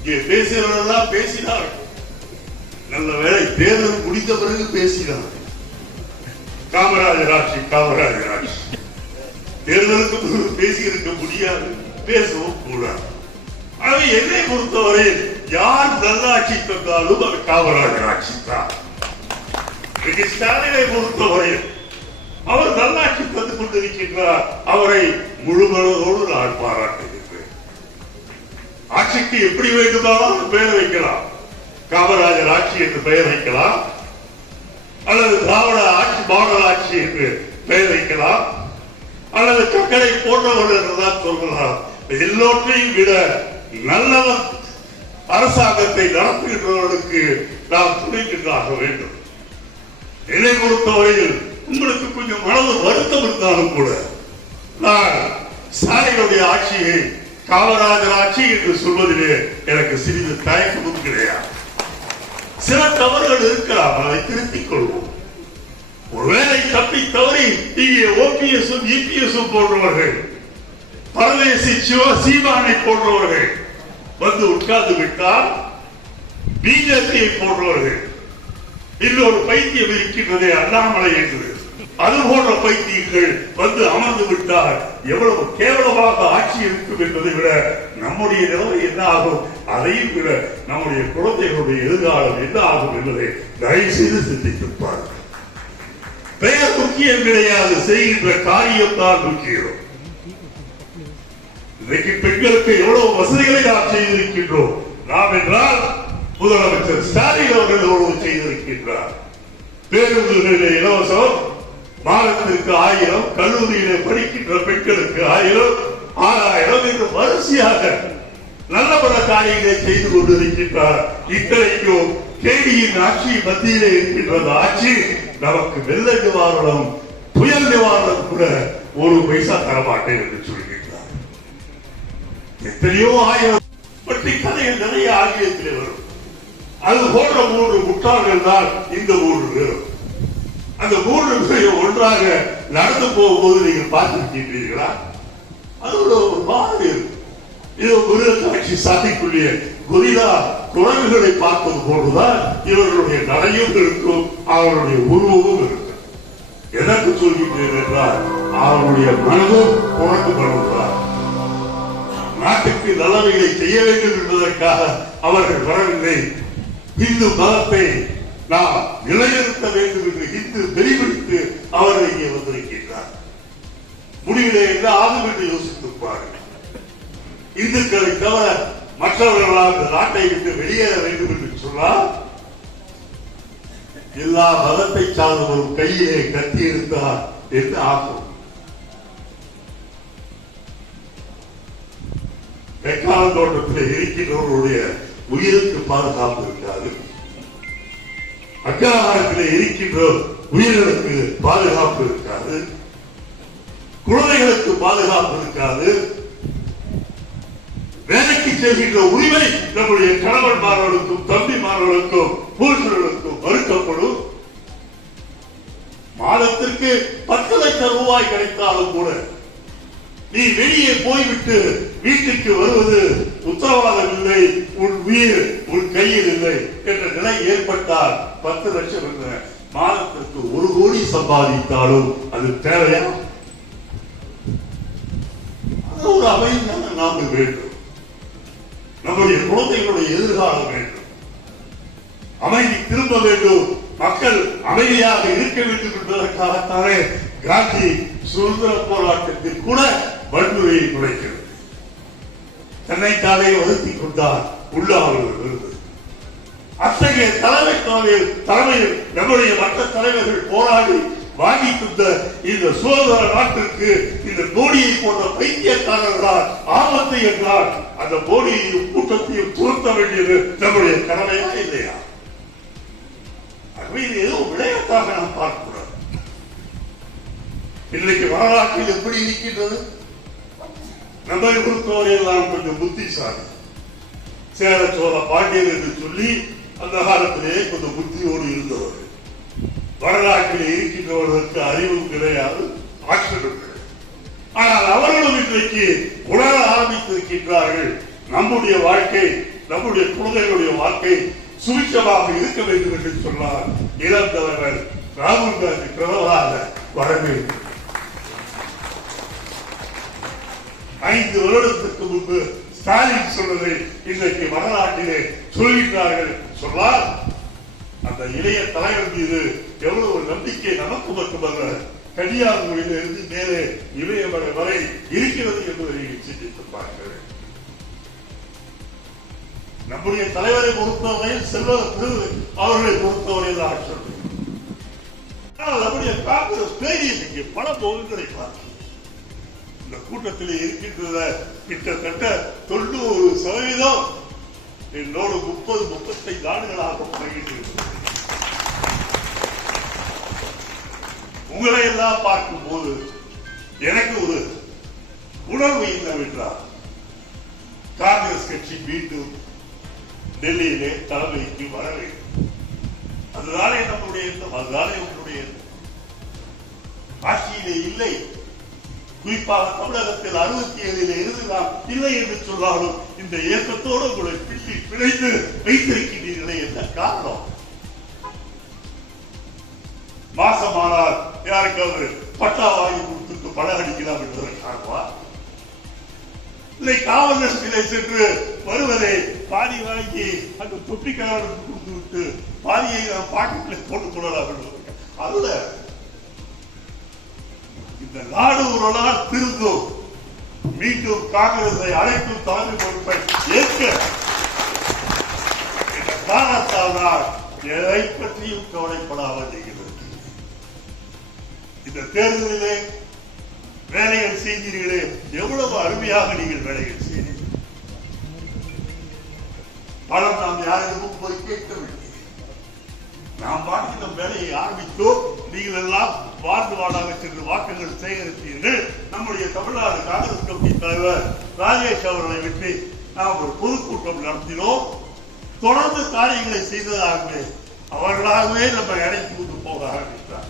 இங்கே பேசுகிறவர்களெல்லாம் பேசினார். நல்ல வேளை தேர்தல் முடிந்த பிறகு பேசினார். காமராஜர் ஆட்சி, காமராஜர் ஆட்சி. தேர்தலுக்கு பேசி இருக்க முடியாது, பேசவும் கூடாது. ஆகவே என்னை பொறுத்தவரை யார் நல்லாட்சி தந்தாலும் அது காமராஜர் ஆட்சி தான். ஸ்டாலினை பொறுத்தவரை அவர் நல்லாட்சி தந்து கொண்டிருக்கின்றார். அவரை முழு மனதோடு நான் பாராட்டுகின்றேன். ஆட்சிக்கு எப்படி வேண்டுமானாலும் பெயர் வைக்கலாம். காமராஜர் ஆட்சி என்று பெயர் வைக்கலாம், அல்லது திராவிட ஆட்சி மாடல் ஆட்சி என்று பெயர் வைக்கலாம், அல்லது கக்கடை போன்றவர்கள் என்றுதான் சொல்லலாம். எல்லோற்றையும் விட நல்லவர் அரசாங்கத்தை நடத்துகின்றவர்களுக்கு நாம் துணை நின்றாக வேண்டும். என்னை பொறுத்தவரையில் உங்களுக்கு கொஞ்சம் மனது வருத்தம் இருந்தாலும் கூட நான் ஸ்டாலினுடைய ஆட்சியை காமராஜர் ஆட்சி என்று சொல்வதிலே எனக்கு சிறிது தயக்கமும் கிடையாது. சில தவறுகள் இருக்கலாம், அதை திருத்திக் கொள்வோம். ஒருவேளை தப்பி தவறி இங்கே ஓபிஎஸும் இபிஎஸும் போன்றவர்கள், பரதேசி சீமானை போன்றவர்கள் வந்து உட்கார்ந்து விட்டால், பிஜேபியை போன்றவர்கள், இன்னொரு பைத்தியம் இருக்கின்றதே அண்ணாமலை என்று, அது போன்ற பைத்தியங்கள் வந்து அமர்ந்து விட்டால் எவ்வளவு கேவலமாக ஆட்சி இருக்கும் என்பதை விட நம்முடைய நிலைமை என்ன ஆகும், அதையும் விட நம்முடைய குழந்தைகளுடைய எதிர்காலம் என்ன ஆகும் என்பதை தயவு செய்து சிந்தித்து பாருங்கள். பெயர் முக்கியம் கிடையாது, செய்கின்ற காரியம் தான் முக்கியம். இன்றைக்கு பெண்களுக்கு எவ்வளவு வசதிகளை நாம் செய்திருக்கின்றோம். நாம் என்றால் முதலமைச்சர் ஸ்டாலின் அவர்கள் எவ்வளவு செய்திருக்கின்றார். பேருந்துகளிலே இலவசம், மாதத்திற்கு 1000, கல்லூரியிலே படிக்கின்ற பெண்களுக்கு 1000, 6000 என்று வரிசையாக நல்ல பல காரியங்களை செய்து கொண்டிருக்கின்றார். இத்தனைக்கும் கேடியின் ஆட்சி மத்தியிலே இருக்கின்றது. ஆட்சி நமக்கு வெள்ள நிவாரணம், புயல் நிவாரணம் கூட 1 பைசா தரமாட்டேன் என்று சொல்கின்றார். எத்தனையோ ஆயிரம் பற்றி கதைகள் நிறைய ஆங்கிலத்திலே வரும். அது போன்ற 3 முட்டாள்கள் தான் இந்த 3 பேரும். அந்த 3 பேரும் ஒன்றாக நடந்து போகும்போது நீங்கள் பார்த்திருக்கின்றீர்களா? அது ஒரு மாதிரி இருக்கும். இது மிருகக்காட்சி சாதிக்குள்ளே குரிலா குரங்குகளை பார்ப்பது போன்றுதான் இவர்களுடைய நடையும் இருக்கும், அவர்களுடைய உருவமும் இருக்கும். எதற்கு சொல்கின்றேன் என்றால் அவருடைய மனதும் குரங்கு மனதுதான். நாட்டுக்கு நல்லவைகளை செய்ய வேண்டும் என்பதற்காக அவர்கள் வரவில்லை. இந்து மதத்தை நாம் நிலைநிறுத்த வேண்டும் என்று இந்து வெறிபிடித்து அவர்கள் இங்கே வந்திருக்கின்றார். முடிவிலே என்ன ஆகும் என்று யோசித்து பாருங்கள். இந்துக்களை தவிர மற்றவர்களால் இந்த நாட்டை விட்டு வெளியேற வேண்டும் என்று சொன்னால் எல்லா மதத்தை சார்ந்தவரும் கையிலே கத்தி இருந்தார் என்று ஆகும். வெக்கால தோட்டத்தில் இருக்கின்றவர்களுடைய உயிருக்கு பாதுகாப்பு இருக்காது. அக்ரஹாரத்தில் இருக்கின்ற உயிர்களுக்கு பாதுகாப்பு இருக்காது. குழந்தைகளுக்கு பாதுகாப்பு இருக்காது. வேலைக்கு செல்கின்ற உரிமை நம்முடைய கணவன்மார்களுக்கும் தம்பிமார்களுக்கும் புருஷர்களுக்கும் மறுக்கப்படும். மாதத்திற்கு 10 லட்சம் ரூபாய் கிடைத்தாலும் கூட நீ வெளியே போய்விட்டு வீட்டுக்கு வருவது உத்தரவாதம் இல்லை, உன் உயிர் உன் கையில் இல்லை என்ற நிலை ஏற்பட்டால் 10 லட்சம் என்ற மாதத்திற்கு 1 கோடி சம்பாதித்தாலும் அது தேவையா? ஒரு அமைதியான நாம வேண்டும். நம்முடைய குழந்தைகளுடைய எதிர்காலம் வேண்டும். அமைதி திரும்ப வேண்டும். மக்கள் அமைதியாக இருக்க வேண்டும் என்பதற்காகத்தானே காந்தி சுதந்திர போராட்டத்தில் கூட வன்முறையை நுழைக்கிறது. தன்னைத்தானே வருத்திக் கொண்டார் உள்ளார்கள். அத்தகைய தலைமையில் நம்முடைய மற்ற தலைவர்கள் போராடி வாங்கி தந்த இந்த சுதந்திர நாட்டிற்கு இந்த மோடியை போன்ற பைத்தியக்காரர்களால் ஆபத்து என்றால் அந்த மோடியையும் கூட்டத்தையும் துரத்த வேண்டியது நம்முடைய கடமையா இல்லையா? இது ஏதோ விளையாட்டாக நாம் பார்க்கக்கூடாது. இன்றைக்கு வரலாற்றில் எப்படி இருக்கின்றது? நம்மை பொறுத்தவரையில் நாம் கொஞ்சம் புத்திசாலி. சேர சோழ பாண்டியர் என்று சொல்லி அந்த காலத்திலேயே கொஞ்சம் புத்தியோடு இருந்தவர்கள். வரலாற்றில் இருக்கின்றவர்களுக்கு அறிவும் கிடையாது, ஆற்றலும் கிடையாது. ஆனால் அவர்களும் இன்றைக்கு உணர ஆரம்பித்திருக்கின்றார்கள். நம்முடைய வாழ்க்கை நம்முடைய குழந்தைகளுடைய வாழ்க்கை சுபிட்சமாக இருக்க வேண்டும் என்று சொன்னார் இளம் தலைவர் ராகுல் காந்தி பிரதமராக வர வேண்டும். 5 வருடத்துக்கு முன்பு ஸ்டாலின் சொன்னதை இன்றைக்கு வடநாட்டிலே சொல்கின்றார்கள் சொன்னால் அந்த இளைய தலைவர் மீது எவ்வளவு நம்பிக்கை நமக்கு மட்டுமல்ல கன்னியாகுமரியில் இருந்து மேலே இளையமலை வரை இருக்கிறது என்பதை நீங்கள் சிந்தித்து பார்க்க வேண்டும். நம்முடைய தலைவரை பொறுத்தவரையில் செல்வதற்கு அவர்களை பொறுத்தவரையில் தான் சொல்றேன். நம்முடைய காங்கிரஸ் பேரியல் இங்கே பல முகங்களை பார்க்கிறோம். இந்த கூட்டத்தில் இருக்கின்ற கிட்டத்தட்ட 90% என்னோடு 30-35 ஆண்டுகளாக பழகிட்டு உங்களை எல்லாம் பார்க்கும் போது எனக்கு ஒரு உணர்வு என்னவென்றால் காங்கிரஸ் கட்சி மீண்டும் டெல்லியிலே தலைமைக்கு வர வேண்டும். அதுதானே நம்முடைய எண்ணம், அதுதானே உங்களுடைய ஆட்சியிலே இல்லை. குறிப்பாக தமிழகத்தில் 67 இருந்து நாம் இல்லை என்று சொன்னாலும் இந்த இயக்கத்தோடு உங்களை பிள்ளி பிழைத்து வைத்திருக்கிறீர்களே என்ன காரணம்? மாசமானால் யாருக்காவது பட்டா வாங்கி கொடுத்துட்டு பணம் அடிக்கலாம் என்பதற்காகவா? இல்லை காவல் நிலையத்திலே சென்று வருவதை பாதி வாங்கி அந்த தொட்டிக்காரனுக்கு கொடுத்து விட்டு பாதியை நாம் பாக்கெட்டில் போட்டுக் கொள்ளலாம் என்பதற்கு அல்ல. இந்த நாடு ஒரு நாள் திருந்தும், மீண்டும் காங்கிரஸை அழைக்கும் தலைமை பொறுப்பை ஏற்க இந்த காரணத்தால் தான் எதை பற்றியும் கவலைப்படாமல் இருக்கிறது. இந்த தேர்தலிலே வேலைகள் செய்தீர்களே, எவ்வளவு அருமையாக நீங்கள் வேலைகள் செய்தீர்கள். பணம் நாம் யாரிடமும் போய் கேட்கவில்லை. நாம் பாட்டு நம் வேலையை ஆரம்பித்தோம். நீங்கள் எல்லாம் வார்டு வார்டாக சென்று வாக்குகள் சேகரித்தீர்கள். நம்முடைய தமிழ்நாடு காங்கிரஸ் கமிட்டி தலைவர் ராஜேஷ் அவர்களை விட்டு நாம் ஒரு பொதுக்கூட்டம் நடத்தினோம். தொடர்ந்து காரியங்களை செய்ததாகவே அவர்களாகவே நம்ம இடைக்கு கொண்டு போக ஆரம்பித்தார்.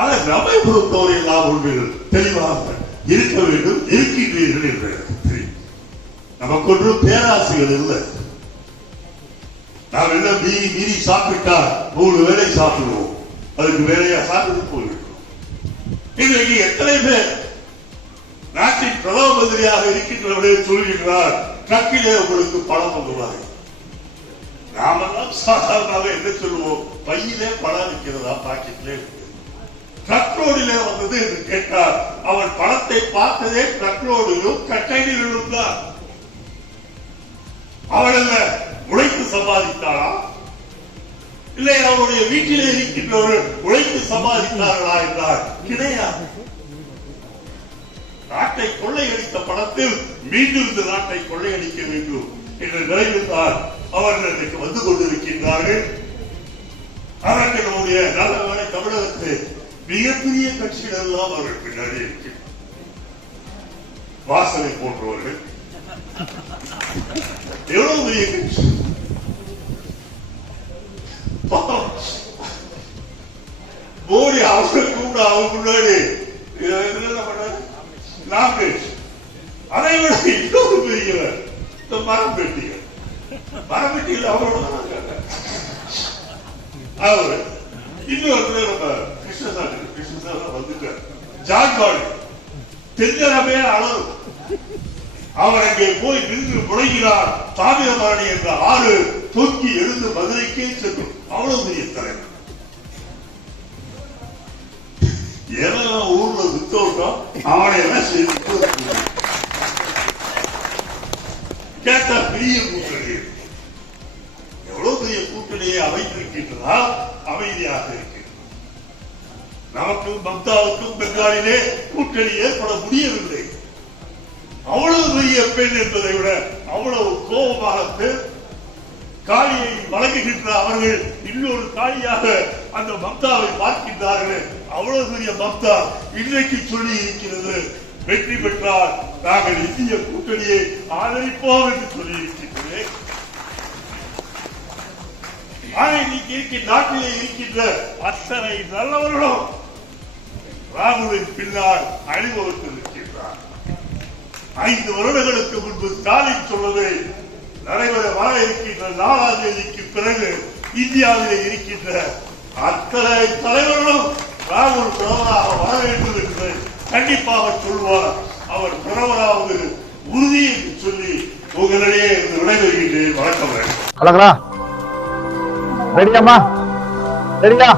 ஆக நம்மை பொறுத்தவரை எல்லாம் ஒன்றுகள் தெளிவாக இருக்க வேண்டும், இருக்கின்றீர்கள் என்று எனக்கு தெரியும். நமக்கு ஒன்றும் பேராசைகள் இல்லை. நாம் எல்லாம் மீறி சாப்பிட்டா 3 வேளை சாப்பிடுவோம், அதுக்கு வேலையா சாப்பிட்டு போய்விட்டோம். இன்றைக்கு எத்தனை பேர் நாட்டின் பிரதம மந்திரியாக இருக்கின்றவர்களே சொல்கின்றார் ட்ரக்கிலே உங்களுக்கு பணம் வந்துள்ளார்கள். நாமெல்லாம் சாதாரணமாக என்ன சொல்லுவோம், பையிலே பணம் இருக்கிறதா பாக்கெட்லே ட்ரக் ரோடிலே வந்தது என்று கேட்டார். அவன் பணத்தை பார்த்ததே ட்ரக் ரோடிலும் கட்டையிலும் தான். அவள் என்ன உழைத்து சம்பாதித்தாளா? இல்லை அவருடைய வீட்டிலே இருக்கின்றவர்கள் உழைத்து சம்பாதித்தார்களா என்றால் கிடையாது. நாட்டை கொள்ளையடித்த பணத்தில் மீண்டும் இந்த நாட்டை கொள்ளையடிக்க வேண்டும் என்ற நிலையில் தான் அவர்கள் இன்றைக்கு வந்து கொண்டிருக்கின்றார்கள். அவர்கள் நம்முடைய நல்ல வேலை தமிழகத்தில் மிகப்பெரிய கட்சிகள் எல்லாம் அவர்கள் பின்னாடி இருக்கின்றனர். வாசனை போன்றவர்கள் எவ்வளவு பெரிய கட்சி. மோடி அவர்கள் கூட அவங்க முன்னாடி அதை விட இன்னொரு பெரியவர் இந்த மரம்பெட்டிகள். மரம்பெட்டிகள் அவரோட அவரு இன்னொரு நம்ம கிருஷ்ணசாமி வந்துட்டார். ஜான்பாடி தென்னரமே அளவு அவர் அங்கே போய் நின்று முழங்கினார். தாமிரபரணி என்ற ஆறு தூக்கி எழுந்து மதுரைக்கே செல்லும். அவ்வளவு பெரிய தலைவர். ஏன்னா ஊர்ல வித்தோட்டம் அவனை எல்லாம் செய்து கேட்டா பெரிய கூட்டணி. எவ்வளவு பெரிய கூட்டணியை அமைத்திருக்கின்றதா? அமைதியாக இருக்கிறது. நமக்கும் மம்தாவுக்கும் பெங்காலிலே கூட்டணி ஏற்பட முடியவில்லை. அவ்வளவு பெரிய பெண் என்பதை விட அவ்வளவு கோபமாக காளியை வழங்குகின்ற அவர்கள் இன்னொரு காளியாக அந்த மம்தாவை பார்க்கின்றார்கள். அவ்வளவு பெரிய மம்தா இன்றைக்கு சொல்லி இருக்கிறது, வெற்றி பெற்றால் நாங்கள் இந்திய கூட்டணியை ஆதரிப்போம் என்று சொல்லி இருக்கின்றேன். நாட்டிலே இருக்கின்ற அத்தனை நல்லவர்களும் ராகுலின் பின்னால் அணிவகுத்து இருக்கின்றார். 5 வருடங்களுக்கு முன்பு ஸ்டாலின் சொன்னதை வர இருக்கின்ற 4ஆம் தேதிக்கு பிறகு இந்தியாவிலே இருக்கின்ற அத்தனை தலைவர்களும் ராகுல் பிரதமராக வர வேண்டும் என்று கண்டிப்பாக சொல்வார். அவர் பிரதமராவது உறுதி என்று சொல்லி உங்களிடையே விடைபெறுகின்றேன். வணக்கம். ரெடியாமா? ரெடியா?